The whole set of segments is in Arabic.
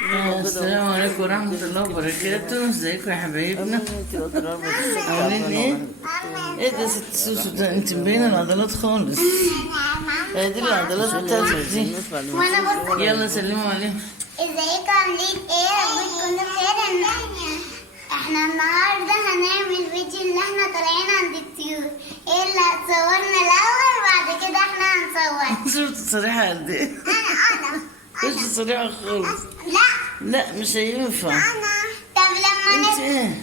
السلام عليكم ورحمة الله وبركاته. ازيكم يا حبايبنا؟ عاملين ايه؟ ايه ده ست سوسو ده؟ انت مبينة العضلات خالص. دي العضلات بتاعتك دي. يلا سلموا عليهم. ازيكم عاملين ايه؟ ربكم بخير. احنا النهارده هنعمل فيديو اللي احنا طالعين عند الطيور. ايه اللي هتصورنا الاول وبعد كده احنا هنصور. صورة صريحة قد ايه؟ انا مش صريحة خالص. لا مش هينفع. طب لما انت ايه؟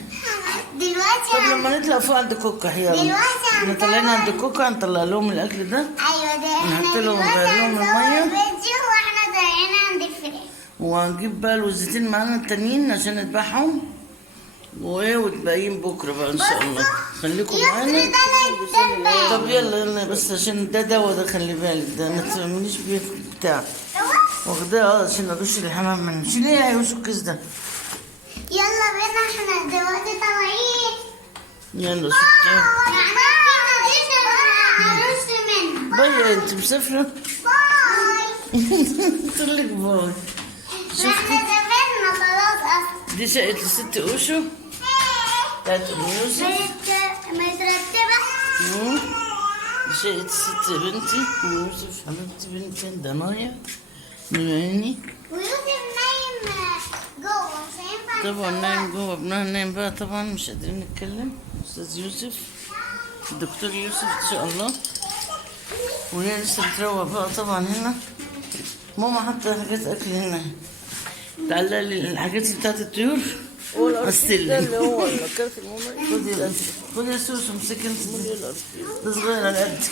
دلوقتي طب لما نطلع فوق عند كوكا يلا. دلوقتي احنا طالعين عند كوكا هنطلع لهم الاكل ده. ايوه ده احنا نحط لهم دلوقتي ونغير لهم هنصور المية. فيديو واحنا طالعين عند الفراخ. وهنجيب بقى الوزتين معانا التانيين عشان نذبحهم وايه وتبقين بكره بقى ان شاء الله. خليكم معانا. طب يلا يلا بس عشان ده دوا ده خلي بالك ده ما تعمليش بيه بتاع واخداه عشان ادوش الحمام منه. شيليه يا يوسف الكيس ده. يلا بينا احنا دلوقتي طالعين. يلا شطار. هنرش منه. باي انت مسافره؟ باي. قلت لك باي. احنا سافرنا خلاص اصلا. دي شقه الست اوشو بتاعت ام يوسف. مترتبة. دي شقه الست بنتي ام يوسف حبيبتي بنتي دنايا من عيني. ويوسف نايم جوه مش هينفع. طبعا نايم جوه ابنها نايم بقى طبعا مش قادرين نتكلم. استاذ يوسف الدكتور يوسف ان شاء الله. وهي لسه بتروق بقى طبعا هنا. ماما حاطه حاجات اكل هنا. تعالى لي الحاجات بتاعت الطيور. السلم اللي هو الكرف الماما. خدي يا سوسو امسكي انت. ده صغير على قدك.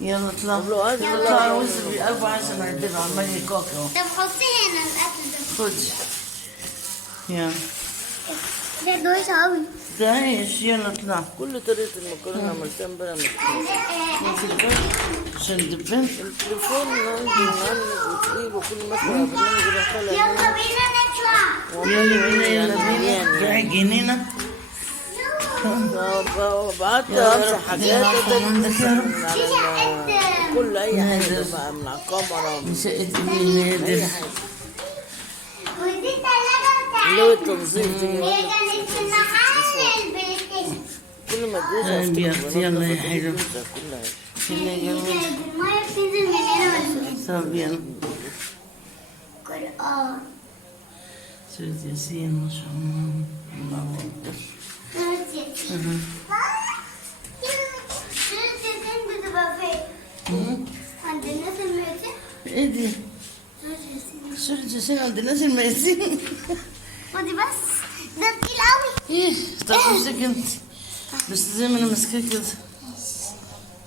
يلا اطلع اطلع وزن بقلبه عشان اعدله عمال يكاك اهو. طب حطي هنا الاكل ده. خدي يلا. ده دوش قوي. ده عيش يلا اطلع. كل طريقة المكرونة عملتها امبارح عشان دبان التليفون مهنج وتقيل وكل ما اسمع برنامج يبقى طالع. يلا بينا نطلع. يلا بينا يلا بينا. رايح جنينة. بعت امسح حاجات كل اي حاجة بقى من على الكاميرا شقة ايه اي حاجة. ودي الثلاجة بتاعتنا. اللي هو التنظيف دي هي كانت في محل البلاي ستيشن. كل ما تدوس يلا يا حلو. كل حاجة. المية بتنزل من هنا ولا ايه؟ طب يلا. قرآن. سورة ياسين ما شاء الله. الله أكبر. سورة ياسين بتبقى فين؟ عند الناس الميتين؟ ايه دي؟ سورة ياسين. سورة ياسين عند الناس الميتين. ودي بس ده تقيل قوي. ايه طب امسكي انت. بس زي ما انا ماسكاه كده.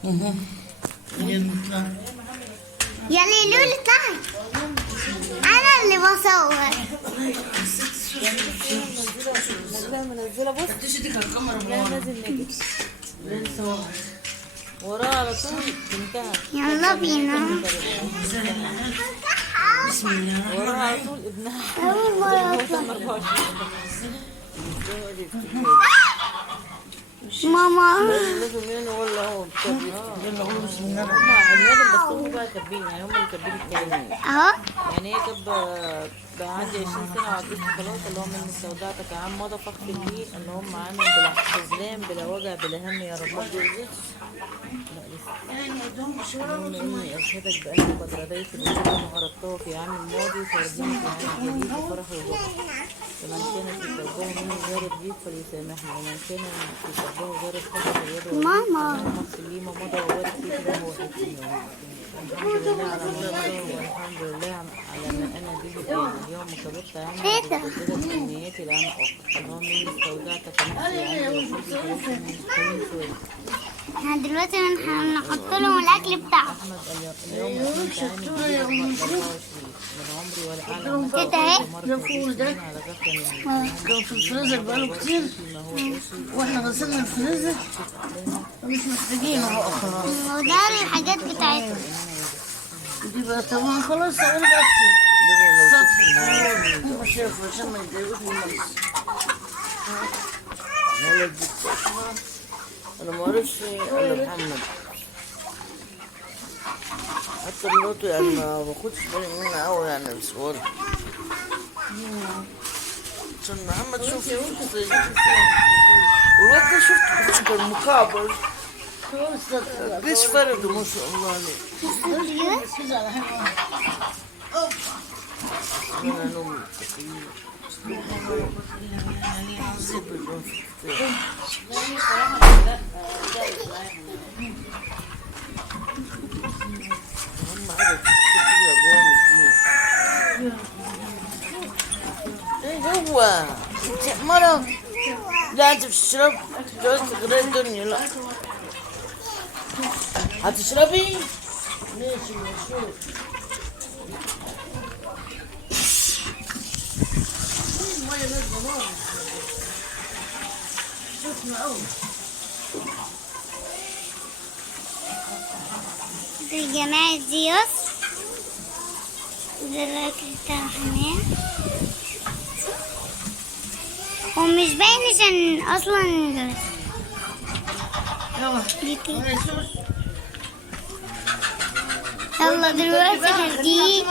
يلا اطلع. يلا لولو اطلعي. انا اللي بصور. منزلة بص فتشي ايدك على الكاميرا بقى. نازل نجد وراه على طول انتهى. يلا بينا. بسم الله. وراه على طول ابنها. أول مرة أطلع. ماما. لازم يعني ولا هو يلا قولوا بسم الله. هم عمالهم بس هم بقى كاتبين يعني هم اللي كاتبين الكلام. اهو. يعني هي كانت بقى عندي 20 سنة وعجزت خلاص اللي هو من استودعتك يا عم مضى فخر لي اللي هم عامل بلا خذلان بلا وجع بلا هم يا رب ما تجوزش. لا لسه. المهم إني أشهدك بأني قد رضيت بالشكر وغرضته في عام الماضي فرديني في عام جديد بفرح وبهجة. ومن كان في قلبه مني غارب لي فليسامحني ومن كان في قلبه غارب حسن اليد ماما. اغفر لي ما مضى وبارك فيه كما هو حكيم. الحمد لله على ما مضى والحمد لله على ما انا به الان. اليوم كبرت عني وجددت امنياتي لعام اخر. اللهم اني استودعتك نفسي عندي وصلت اليك. احنا دلوقتي هنحط لهم الاكل بتاعهم. احمد اليوم اكملت عامي جديد 24 من عمري ولا اعلم كده اهي. على غفله كان في الفريزر بقاله كتير واحنا غسلنا الفريزر ومش محتاجينه بقى خلاص. وده الحاجات بتاعتهم. دي بقى طبعا خلاص انا بقى سطح ما شافوا عشان ما يتضايقوش من الناس. انا ما اعرفش الا محمد حتى مراته يعني ما باخدش بالي منها قوي يعني بصورة عشان محمد شوف والواد ده شفته كان مكعبر قديش فرده ما شاء الله عليه. أنا نوم ايه هو انت مرة لا انت بتشرب جوز غير الدنيا لا هتشربي ماشي مشروب المية نازلة نار شوفنا قوي دي جماعة زيوس دلوقتي بتاع حمام ومش باين عشان اصلا دي كده. يلا دلوقتي هديك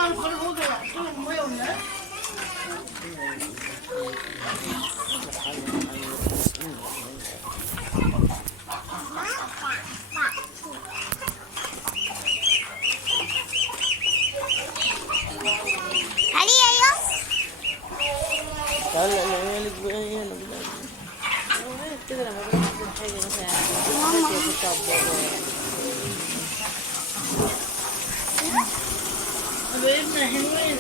علي يا يوس تعالى عيالك بقى يلا كده لما بنزل حاجة مثلا حبايبنا حلوين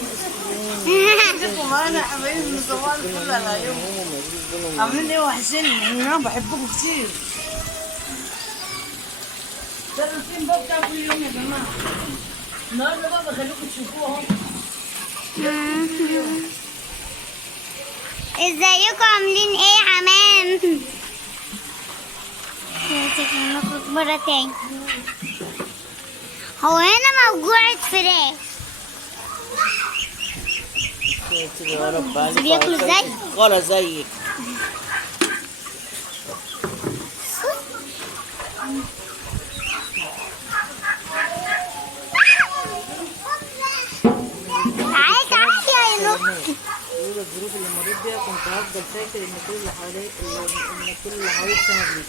معانا حبايبنا صباح الفل على يوم عاملين ايه وحشني انا بحبكم كتير ده الروتين بقى بتاع كل يوم يا جماعه النهارده بقى بخليكم تشوفوه اهو ازيكم عاملين ايه يا حمام دلوقتي هنخرج مرة تاني هو هنا موجوعة فراخ يا رب عليك بياكلوا ازاي؟ غلا زيك تعالي تعالي يا نور لولا الظروف اللي مريت بيها كنت هفضل فاكر ان كل اللي حواليك سند ليك.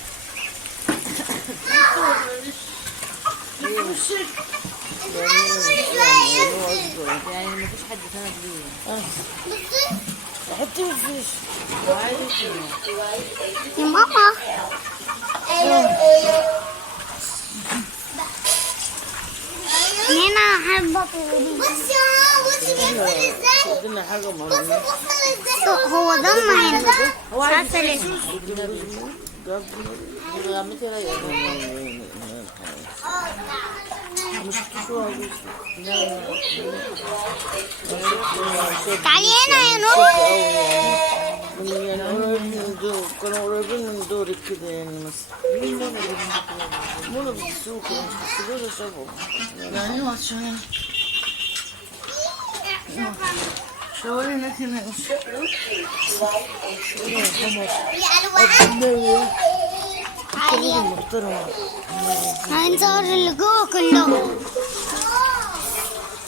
يعني مفيش حد سند ليه. حطي مفيش يا ماما هنا احب اطير بصي بياكل ازاي عندنا حاجة مهمة هو ضم هنا هو مش عايز عارفه ليه عمتي رايقة. مش كسوة تعالي هنا يا نور يعني قريبين من دور كانوا قريبين من دورك كده يعني مثلا منى بالسوق بس دول شافهم يعني عشان شوالي هناك هنا تعالي محترمة هنصور اللي جوه كلهم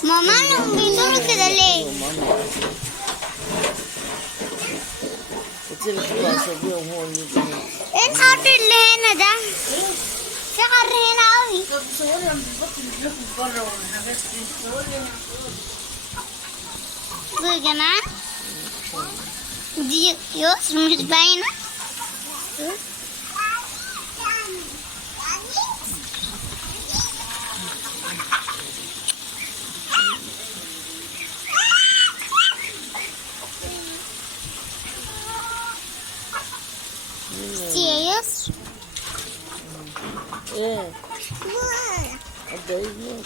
ماما انهم بيدوروا كده ليه؟ قلت لك هو عصبيهم هو اللي جاي ايه الحر اللي هنا ده؟ في حر هنا قوي طب صوري عم بتبطل رجلكم بره ولا حاجات كده صوري بصوا يا جماعة دي يسر مش باينة دي يا يسر ايه ابدا يجي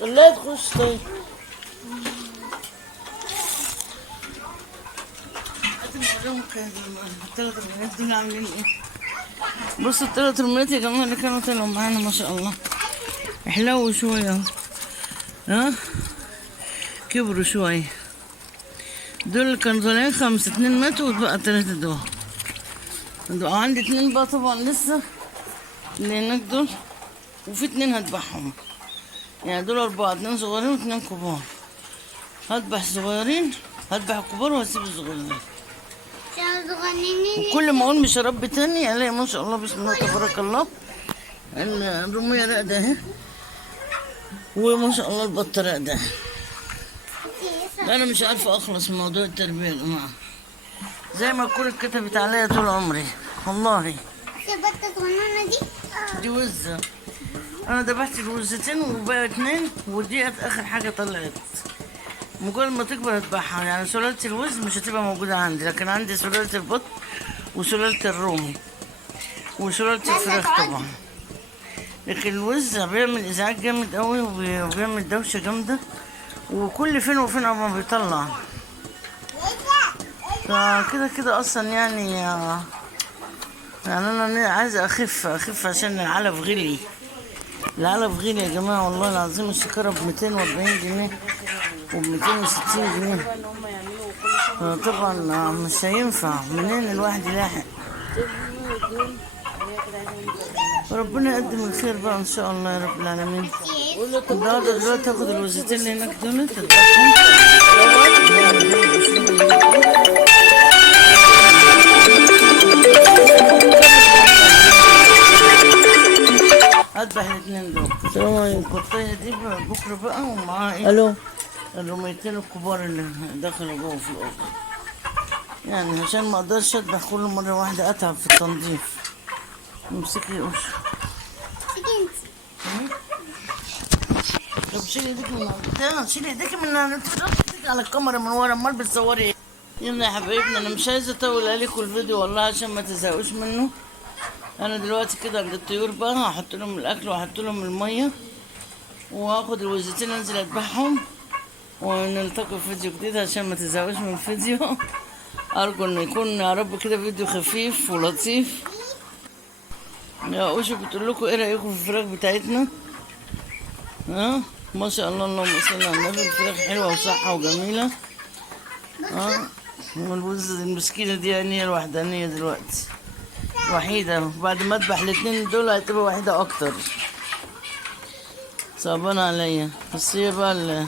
لا تخش طيب الثلاث البنات دول عاملين ايه؟ بصوا الثلاث البنات يا جماعه اللي كانوا طلعوا معانا ما شاء الله حلو شوية، ها كبروا شوي. دول كانوا طالعين 5 2 ماتوا وبقى 3 دول عندي 2 بقى طبعا لسه اللي هناك دول، وفي 2 هذبحهم، يعني دول 4، 2 صغيرين و2 كبار. هذبح الصغيرين، هذبح الكبار وهسيب الصغيرين. وكل ما اقول مش هربي تاني الاقي ما شاء الله بسم الله تبارك الله الرمية راقدة اهي، وما شاء الله البطة راقدة. انا مش عارفة اخلص من موضوع التربية يا جماعة، زي ما تكون اتكتبت عليا طول عمري والله. البطة الصغننة دي وزة، انا ذبحت الوزتين وبقى 2، وديت اخر حاجة طلعت. مجرد ما تكبر اذبحها، يعني سلالة الوز مش هتبقى موجودة عندي، لكن عندي سلالة البط وسلالة الرومي وسلالة الفراخ طبعا. لكن الوز بيعمل ازعاج جامد قوي وبيعمل دوشة جامدة، وكل فين وفين اما بيطلع. فكده كده اصلا يعني انا عايزة اخف عشان العلف غلي. العلف غلي يا جماعة والله العظيم. الشكارة ب240 جنيه وب260 جنيه، طبعا مش هينفع. منين الواحد يلاحق؟ ربنا يقدم الخير بقى ان شاء الله يا رب العالمين. النهارده دلوقتي هاخد الوزتين اللي هناك دول تذبحهم. هذبح ال2 دول. السلام عليكم. البطية دي بكره بقى ومعاها ايه؟ الو. الرميتين الكبار اللي دخلوا جوه في الأوضة، يعني عشان ما اقدرش اذبح كل مرة واحدة، اتعب في التنظيف. امسكي يا قش. طب شيلي ايديك من على شيلي ايديك من على الكاميرا من ورا، امال بتصوري ايه؟ يلا يا حبايبنا، انا مش عايزة اطول عليكم الفيديو والله عشان ما تزهقوش منه. انا دلوقتي كده عند الطيور بقى، هحط لهم الاكل وهحط لهم المية، وهاخد الوزتين انزل اذبحهم، ونلتقي في فيديو جديد عشان ما تزهقوش من الفيديو. ارجو انه يكون يا رب كده فيديو خفيف ولطيف. يا اوشو بتقول لكم ايه رايكم في الفراخ بتاعتنا؟ ها ما شاء الله اللهم صل على النبي. الفراخ حلوه وصحه وجميله. والوز المسكينه دي يعني هي الوحدانيه دلوقتي، وحيده. بعد ما اذبح ال2 دول هتبقى وحيده اكتر. صعبانه عليا، بس هي بقى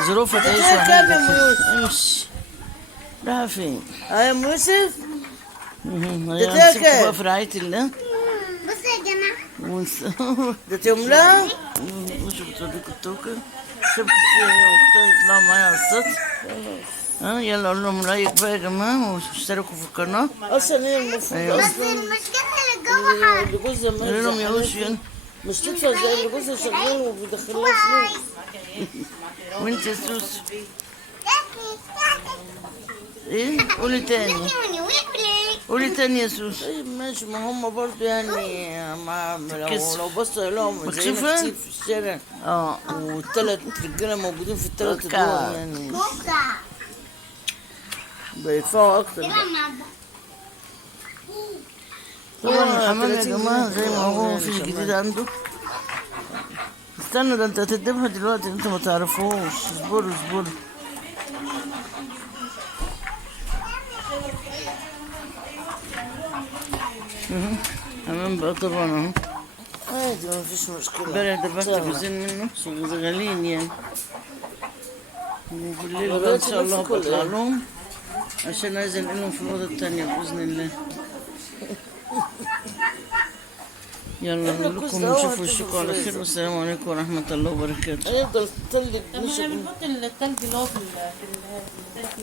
ظروفها تعيش وحيده. امشي. رايحه فين؟ يا ام يوسف هتاكل بقى في رعايه الله. بصوا يا جماعة ده تملاها. وش بتوريك التوكة؟ سبت فيها هي واختها يطلعوا معايا على السطح. يلا قول لهم رايك بقى يا جماعه، واشتركوا في القناه. اصلا هي المفروض بس المشكلة اللي جوه حر. اللي جوزها قول لهم يا وش يلا. مش تدفع زي اللي جوزها شغال وبيدخل لها فلوس. وانت يا سوسو ايه؟ قولي تاني، قولي تاني يا سوسو. طيب ماشي، ما هم برضه يعني لو بصوا لهم زي مكشوفة؟ كتير في الشارع، والثلاث رجاله موجودين في الثلاث أوكا. ادوار، يعني بيدفعوا اكتر. طبعا الحمام يا جماعه زي ما هو، مفيش جديد عنده. استنوا، ده انت هتدبها دلوقتي، انت ما تعرفوش. اصبروا اصبروا. حمام بقى طبعا اهو. عادي مفيش مشكله. امبارح دبحت جوزين منه شغالين يعني، وبالليل بقى ان شاء الله بطلع لهم عشان عايز انقلهم في الاوضه التانيه باذن الله. يلا نقول لكم نشوفوا وشكم على خير، والسلام عليكم ورحمه الله وبركاته. هيفضل تلج. طب احنا بنحط التلج اللي هو في